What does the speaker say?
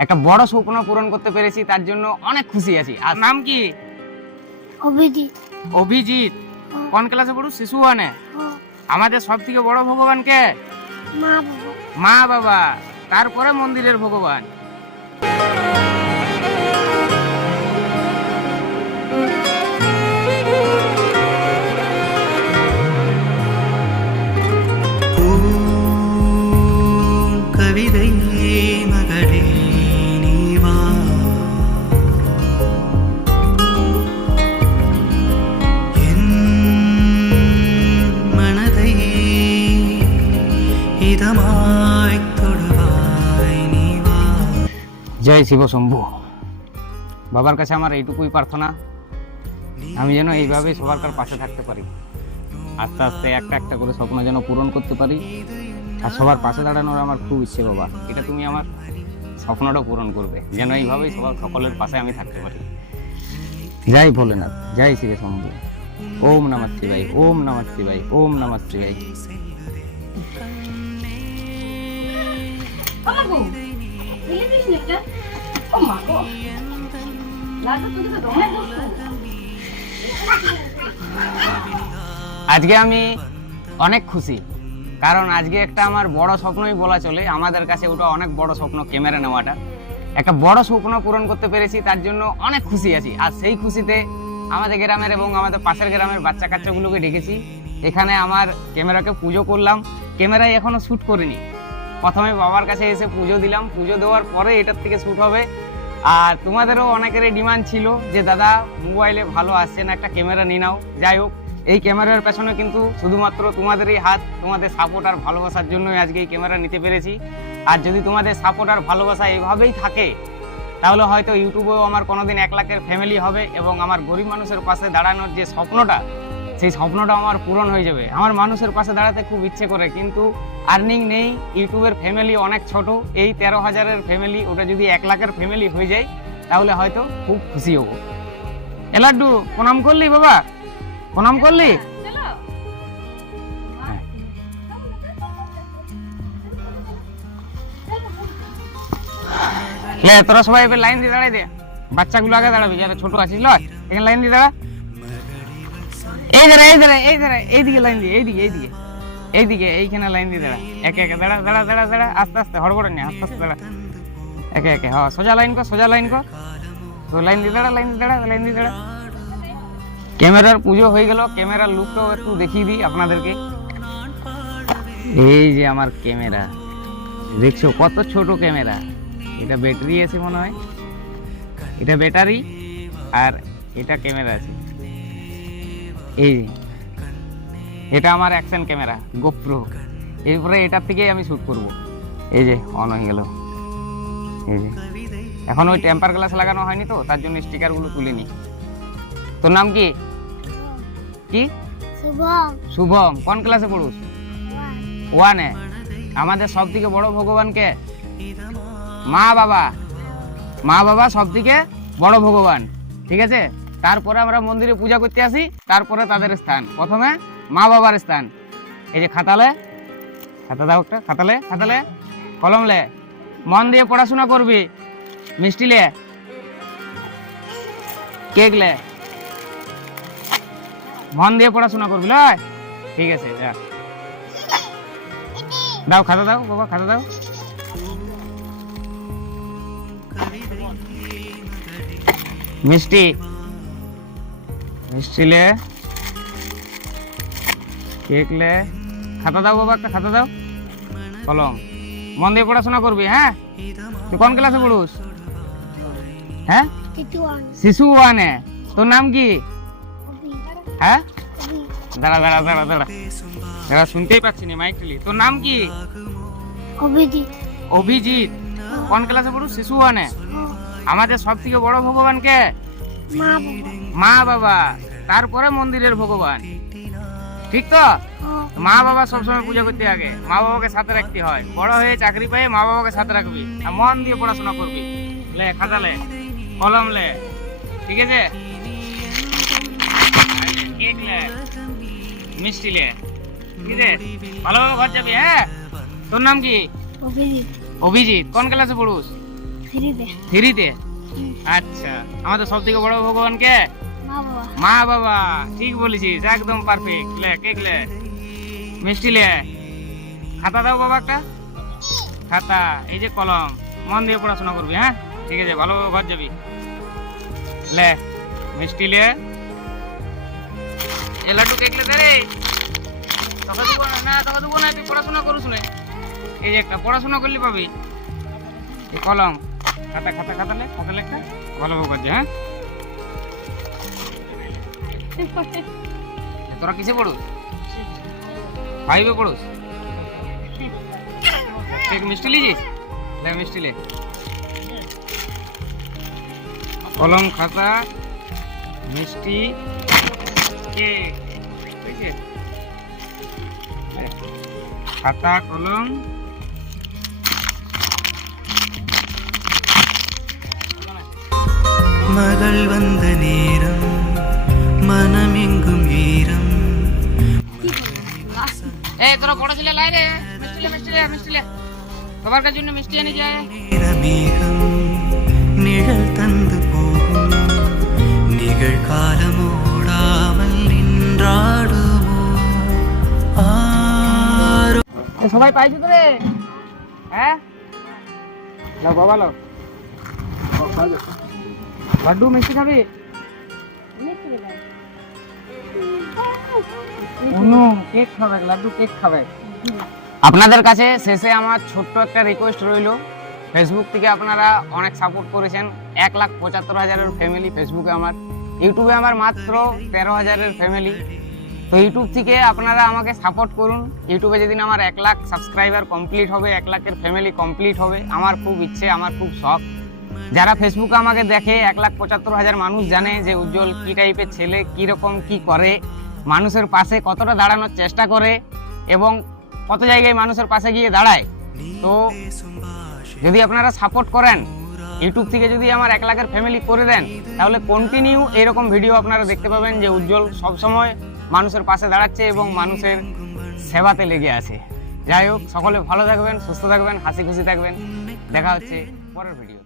একটা বড় স্বপ্ন পূরণ করতে পেরেছি তার জন্য অনেক খুশি আছি। আর নাম কি? অভিজিৎ। অভিজিৎ। কোন ক্লাসে পড়ু? শিশু ওয়ানে? আমাদের সব থেকে বড় ভগবান কে? মা বাবা। মা বাবা। তারপরে মন্দিরের ভগবান। জয় শিব শম্ভু। বাবার কাছে আমার এইটুকুই প্রার্থনা। আমি যেন এইভাবে সবার পাশে থাকতে পারি। আস্তে আস্তে একটা একটা করে স্বপ্ন যেন পূরণ করতে পারি। আর সবার পাশে দাঁড়ানোর আমার খুব ইচ্ছে বাবা। এটা তুমি আমার স্বপ্নটা পূরণ করবে। যেন এইভাবেই সবার সকলের পাশে আমি থাকতে পারি। জয় ভোলেনাথ, জয় শিব শম্ভু। ওম নমঃ ভাই ওম নমঃ ভাই ওম নমঃ শিবাই আজকে আমি অনেক খুশি, কারণ আজকে একটা আমার বড় স্বপ্নই বলা চলে। আমাদের কাছে ওটা অনেক বড় স্বপ্ন, ক্যামেরা নেওয়াটা। একটা বড় স্বপ্ন পূরণ করতে পেরেছি, তার জন্য অনেক খুশি আছি। আর সেই খুশিতে আমাদের গ্রামের এবং আমাদের পাশের গ্রামের বাচ্চা কাচ্চাগুলোকে ডেকেছি। এখানে আমার ক্যামেরাকে পুজো করলাম। ক্যামেরায় এখনও শ্যুট করিনি। প্রথমে বাবার কাছে এসে পুজো দিলাম। পুজো দেওয়ার পরে এটার থেকে শ্যুট হবে। আর তোমাদেরও অনেকেরই ডিমান্ড ছিল যে, দাদা, মোবাইলে ভালো আসছে না, একটা ক্যামেরা নিয়ে নাও। যাই হোক, এই ক্যামেরার পেছনে কিন্তু শুধুমাত্র তোমাদেরই হাত, তোমাদের সাপোর্ট আর ভালোবাসার জন্যই আজকে এই ক্যামেরা নিতে পেরেছি। আর যদি তোমাদের সাপোর্ট আর ভালোবাসা এইভাবেই থাকে, তাহলে হয়তো ইউটিউবেও আমার কোনোদিন এক লাখের ফ্যামিলি হবে এবং আমার গরিব মানুষের পাশে দাঁড়ানোর যে স্বপ্নটা সেই স্বপ্নটা আমার পূরণ হয়ে যাবে। আমার মানুষের পাশে দাঁড়াতে খুব ইচ্ছে করে, কিন্তু আর্নিং নেই ইউটিউবের ফ্যামিলি অনেক ছোট, এই তেরো হাজারের ফ্যামিলি ওটা যদি এক লাখের ফ্যামিলি হয়ে যায়, তাহলে হয়তো খুব খুশি হব। এ লাড্ডু, প্রণাম করলি বাবা? প্রণাম করলি? লে, তোরা সবাই এবার লাইন দিয়ে দাঁড়াই দে। বাচ্চাগুলো আগে দাঁড়াবি যারা ছোট আছিস, লয়। লাইন দিয়ে দাঁড়া। এই দাঁড়া এই দাঁড়া এই দাঁড়া, এইদিকে লাইন দিয়ে, এইদিকে এইদিকে। এইদিকে, এইখানে লাইন দিয়ে দাঁড়া। একে একে, দাঁড়া দাঁড়া দাঁড়া দাঁড়া, আস্তে আস্তে, হড়বড় নেই আস্তে আস্তে, দাঁড়া। একে একে হ্যাঁ সোজা লাইন কর, সোজা লাইন কর। তো লাইন দিয়ে দাঁড়া লাইন দিয়ে দাঁড়া লাইন দিয়ে দাঁড়া। ক্যামেরার পুজো হয়ে গেল ক্যামেরার লুকটাও একটু দেখিয়ে দিই আপনাদেরকে। এই যে আমার ক্যামেরা দেখছ, কত ছোট ক্যামেরা এটা ব্যাটারি আছে মনে হয়। এটা ব্যাটারি আর এটা ক্যামেরা আছে। এই এটা আমার অ্যাকশন ক্যামেরা গোপ্রো এরপরে এটার থেকেই আমি শ্যুট করব। এই যে অন হয়ে গেল। এই যে এখন ওই টেম্পার গ্লাস লাগানো হয়নি তো তার জন্য স্টিকারগুলো তুলিনি তোর নাম কি? কি? শুভম। শুভম কোন ক্লাসে পড়ুস? ওয়ানে আমাদের সব থেকে বড় ভগবানকে মা বাবা। মা বাবা সব থেকে বড় ভগবান ঠিক আছে? তারপরে আমরা মন্দিরে পূজা করতে আসি, তারপরে তাদের স্থান। প্রথমে মা বাবার স্থান। এই যে খাতালে, খাতা দাও একটা, খাতালে খাতালে কলম লে মন দিয়ে পড়াশোনা করবি মিষ্টি লে কেক লে মন দিয়ে পড়াশোনা করবি, লয়। ঠিক আছে, যা। দাও, খাতা দাও, বাবা, খাতা দাও। মিষ্টি। মিষ্টি লে কেক লে খাতা দাও বাবা একটা খাতা দাও। কলম। মন দিয়ে পড়াশোনা করবি হ্যাঁ? তুই কোন ক্লাসে পড়ুস? হ্যাঁ? শিশু ওয়ানে। তোর নাম কি? হ্যাঁ? দাঁড়া দাঁড়া দাঁড়া দাঁড়া। দাঁড়া শুনতেই পাচ্ছি না মাইক তুলি তোর নাম কি? অভিজিৎ। অভিজিৎ। কোন ক্লাসে পড়ুস? শিশু ওয়ানে। আমাদের সব থেকে বড় ভগবান কে মা বাবা। মা বাবা তারপরে মন্দিরের ভগবান। ঠিক তো? মা বাবা সবসময় পূজা করতে আগে। মা বাবাকে সাথে রাখতে হয়। বড় হয়ে চাকরি পেয়ে মা বাবাকে সাথে রাখবি। আর মন দিয়ে পড়াশোনা করবি। লে খাতা লে কলম লে। ঠিক আছে? কেক লে মিষ্টি লে। ঠিক আছে? ভালোভাবে ঘর যাবি হ্যাঁ? তোর নাম কি? অভিজিৎ। অভিজিৎ। কোন ক্লাসে পড়ুস? ফ্রিতে থ্রিতে? আচ্ছা আমাদের সব থেকে বড় ভগবানকে? মা বাবা। মা বাবা ঠিক বলেছিস একদম পারফেক্ট লে কেক লে? মিষ্টি লে। খাতা দাও বাবা একটা। খাতা এই যে কলম মন দিয়ে পড়াশোনা করবি হ্যাঁ? ঠিক আছে ভালোভাবে ঘর যাবি। লে মিষ্টি লে। এ লাড্ডু কেক লে রে। তোকে দেবো না না তোকে দেবো না তুই পড়াশোনা করুস না। এই যে একটা পড়াশোনা করলে পাবি। কলম খাতা খাতা খাতা লে খাতা লেখা ভালোভাবে ঘর যা হ্যাঁ? তোরা কিসে পড়ুস? ফাইভে পড়ুস? কেক মিষ্টি লিজিস লে মিষ্টি লে কলম, খাতা, মিষ্টি, কেক। খাতা, কলম மகள் வந்த நேரம் மனமெங்கும் ஈரம் এই তোরা পড়াশোনা লাই রে মিষ্টি লে মিষ্টি লে মিষ্টি লে তোমার কাছে জন্য মিষ্টি এনে যায় நேரமேகம் நிழல் தந்து போகும் நிகழ்காலமோடாமல் நின்றாடுமோ ஆரோ এ, সবাই পাইছো তো রে হ্যাঁ লাও বাবা লাও লাড্ডু মিষ্টি খাবি? কেক খাবে, লাড্ডু কেক খাবে। আপনাদের কাছে শেষে আমার ছোট্ট একটা রিকোয়েস্ট রইল। ফেসবুক থেকে আপনারা অনেক সাপোর্ট করেছেন। এক লাখ পঁচাত্তর হাজারের ফ্যামিলি ফেসবুকে আমার। ইউটিউবে আমার মাত্র তেরো হাজারের ফ্যামিলি তো ইউটিউব থেকে আপনারা আমাকে সাপোর্ট করুন। ইউটিউবে যেদিন আমার এক লাখ সাবস্ক্রাইবার কমপ্লিট হবে, এক লাখের ফ্যামিলি কমপ্লিট হবে, আমার খুব ইচ্ছে, আমার খুব শখ। যারা ফেসবুকে আমাকে দেখে, এক লাখ পঁচাত্তর হাজার মানুষ জানে যে উজ্জ্বল কী টাইপের ছেলে কীরকম কি করে। মানুষের পাশে কতটা দাঁড়ানোর চেষ্টা করে এবং কত জায়গায় মানুষের পাশে গিয়ে দাঁড়ায়। তো যদি আপনারা সাপোর্ট করেন ইউটিউব থেকে যদি আমার এক লাখের ফ্যামিলি করে দেন, তাহলে কন্টিনিউ এরকম ভিডিও আপনারা দেখতে পাবেন যে উজ্জ্বল সবসময় মানুষের পাশে দাঁড়াচ্ছে এবং মানুষের সেবাতে লেগে আছে। যাই হোক, সকলে ভালো থাকবেন, সুস্থ থাকবেন, হাসি খুশি থাকবেন। দেখা হচ্ছে পরের ভিডিও